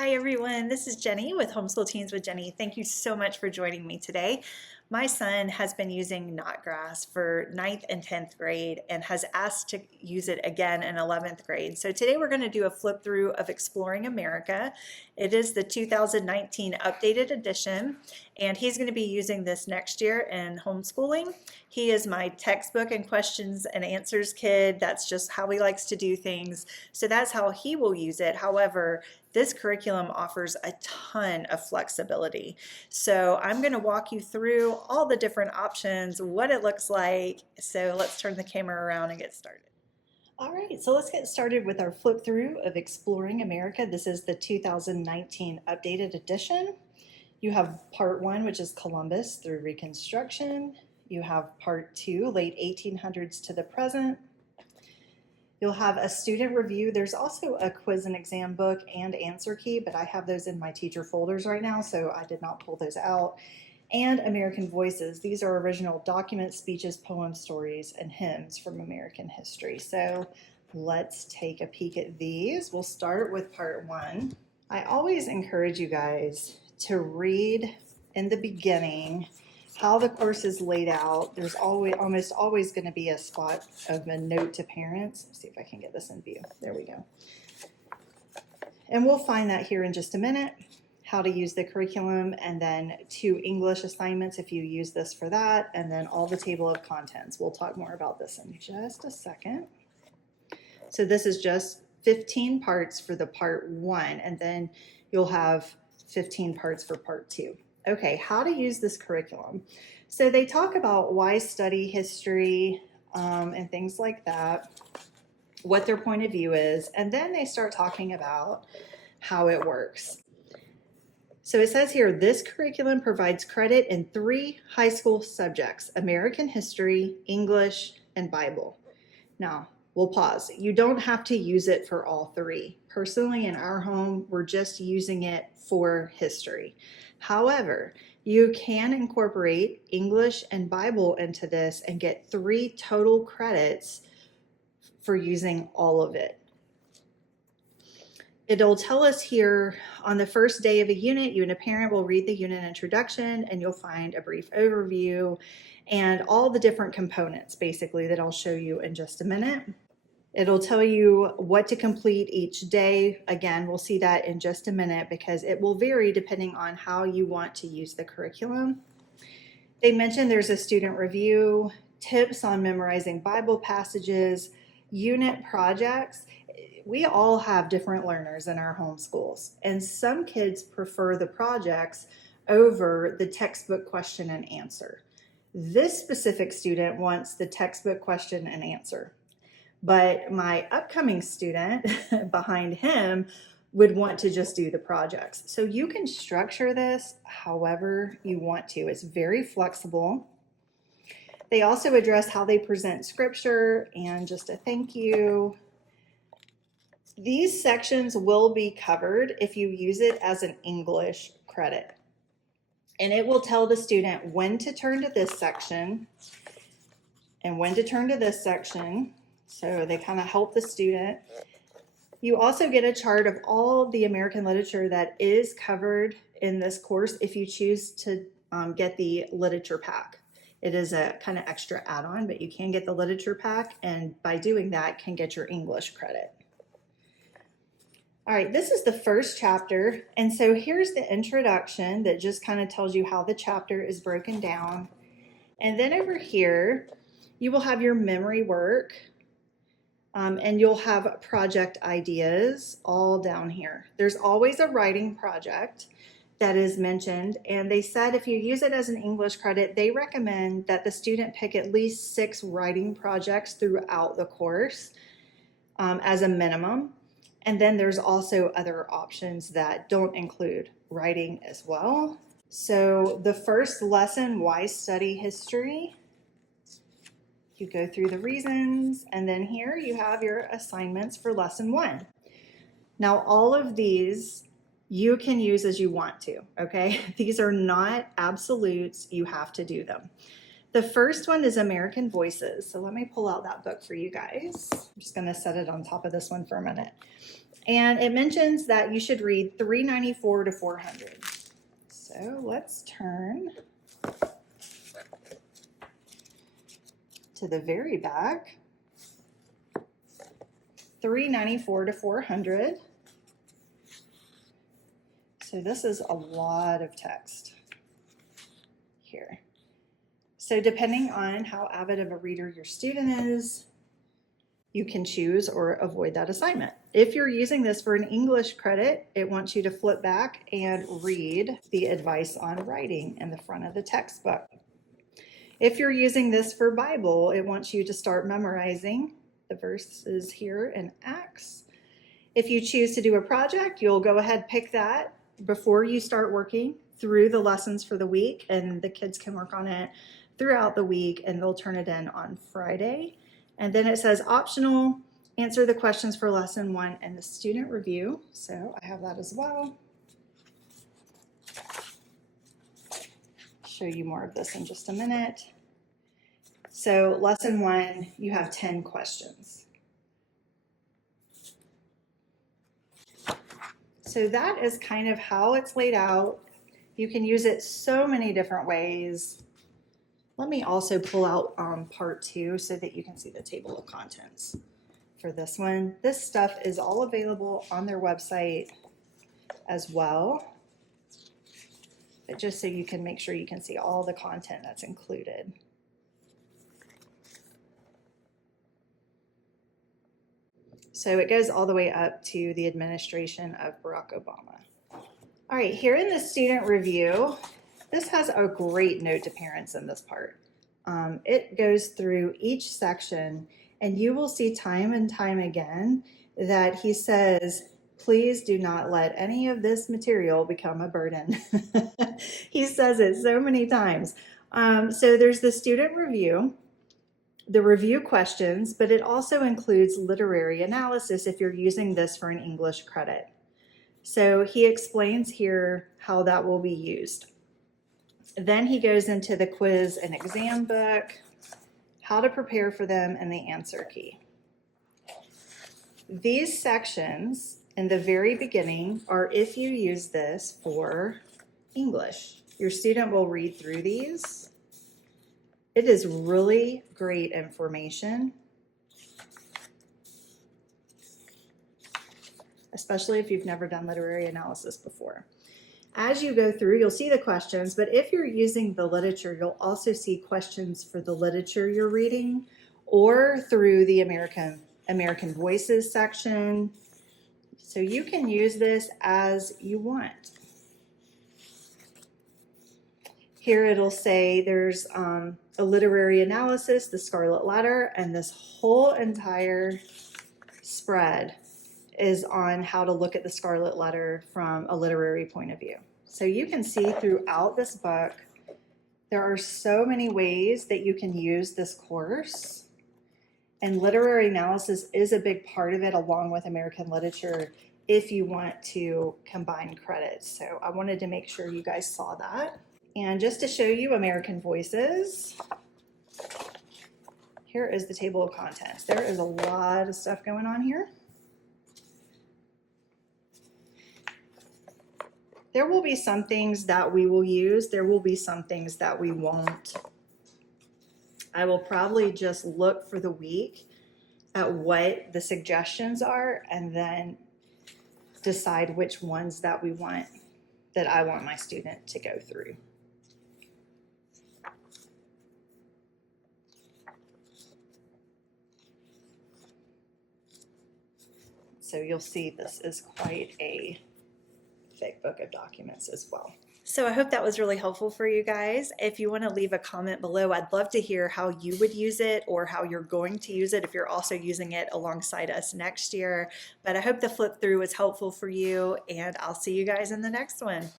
Hi everyone, this is Jenny with Homeschool Teens with Jenny. Thank you so much for joining me today. My son has been using Notgrass for 9th and 10th grade and has asked to use it again in 11th grade. So today we're going to do a flip through of Exploring America. It is the 2019 updated edition, and he's going to be using this next year in homeschooling. He is my textbook and questions and answers kid. That's just how he likes to do things. So that's how he will use it. However, this curriculum offers a ton of flexibility. So I'm going to walk you through all the different options, what it looks like. So let's turn the camera around and get started. All right, so let's get started with our flip through of Exploring America. This is the 2019 updated edition. You have part 1, which is Columbus through Reconstruction. You have part 2, late 1800s to the present. You'll have a student review. There's also a quiz and exam book and answer key, but I have those in my teacher folders right now, so I did not pull those out. And American Voices. These are original documents, speeches, poems, stories, and hymns from American history. So let's take a peek at these. We'll start with part 1. I always encourage you guys to read in the beginning how the course is laid out. There's almost always going to be a spot of a note to parents. Let's see if I can get this in view. There we go. And we'll find that here in just a minute, how to use the curriculum, and then 2 English assignments if you use this for that, and then all the table of contents. We'll talk more about this in just a second. So this is just 15 parts for the part 1, and then you'll have 15 parts for part 2. Okay, how to use this curriculum. So they talk about why study history and things like that, what their point of view is, and then they start talking about how it works. So it says here, this curriculum provides credit in 3 high school subjects: American history, English, and Bible. Now, we'll pause. You don't have to use it for all 3. Personally, in our home, we're just using it for history. However, you can incorporate English and Bible into this and get 3 total credits for using all of it. It'll tell us here on the first day of a unit, you and a parent will read the unit introduction, and you'll find a brief overview and all the different components basically that I'll show you in just a minute. It'll tell you what to complete each day. Again, we'll see that in just a minute because it will vary depending on how you want to use the curriculum. They mentioned there's a student review, tips on memorizing Bible passages, unit projects. We all have different learners in our homeschools, and some kids prefer the projects over the textbook question and answer. This specific student wants the textbook question and answer, but my upcoming student behind him would want to just do the projects. So you can structure this however you want to. It's very flexible. They also address how they present scripture and just a thank you. These sections will be covered if you use it as an English credit. And it will tell the student when to turn to this section and when to turn to this section. So they kind of help the student. You also get a chart of all the American literature that is covered in this course if you choose to get the literature pack. It is a kind of extra add-on, but you can get the literature pack, and by doing that can get your English credit. All right, this is the first chapter, and so here's the introduction that just kind of tells you how the chapter is broken down. And then over here, you will have your memory work, and you'll have project ideas all down here. There's always a writing project that is mentioned, and they said if you use it as an English credit, they recommend that the student pick at least 6 writing projects throughout the course as a minimum. And then there's also other options that don't include writing as well. So the first lesson, why study history? You go through the reasons, and then here you have your assignments for lesson 1. Now all of these you can use as you want to, okay? These are not absolutes, you have to do them. The first one is American Voices. So let me pull out that book for you guys. I'm just gonna set it on top of this one for a minute. And it mentions that you should read 394 to 400. So let's turn to the very back. 394 to 400. So this is a lot of text here. So depending on how avid of a reader your student is, you can choose or avoid that assignment. If you're using this for an English credit, it wants you to flip back and read the advice on writing in the front of the textbook. If you're using this for Bible, it wants you to start memorizing the verses here in Acts. If you choose to do a project, you'll go ahead and pick that before you start working through the lessons for the week, and the kids can work on it throughout the week, and they'll turn it in on Friday. And then it says optional, answer the questions for lesson 1 and the student review. So I have that as well. Show you more of this in just a minute. So lesson 1, you have 10 questions. So that is kind of how it's laid out. You can use it so many different ways. Let me also pull out part 2 so that you can see the table of contents for this one. This stuff is all available on their website as well, but just so you can make sure you can see all the content that's included. So it goes all the way up to the administration of Barack Obama. All right, here in the student review, this has a great note to parents in this part. It goes through each section, and you will see time and time again that he says, please do not let any of this material become a burden. He says it so many times. So there's the student review, the review questions, but it also includes literary analysis if you're using this for an English credit. So he explains here how that will be used. Then he goes into the quiz and exam book, how to prepare for them, and the answer key. These sections in the very beginning are if you use this for English. Your student will read through these. It is really great information, especially if you've never done literary analysis before. As you go through, you'll see the questions, but if you're using the literature, you'll also see questions for the literature you're reading or through the American Voices section. So you can use this as you want. Here it'll say there's a literary analysis, the Scarlet Letter, and this whole entire spread is on how to look at the Scarlet Letter from a literary point of view. So you can see throughout this book, there are so many ways that you can use this course. And literary analysis is a big part of it, along with American literature, if you want to combine credits. So I wanted to make sure you guys saw that. And just to show you American Voices, here is the table of contents. There is a lot of stuff going on here. There will be some things that we will use. There will be some things that we won't. I will probably just look for the week at what the suggestions are and then decide which ones that I want my student to go through. So you'll see this is quite a thick book of documents as well. So I hope that was really helpful for you guys. If you want to leave a comment below, I'd love to hear how you would use it or how you're going to use it if you're also using it alongside us next year. But I hope the flip through was helpful for you, and I'll see you guys in the next one.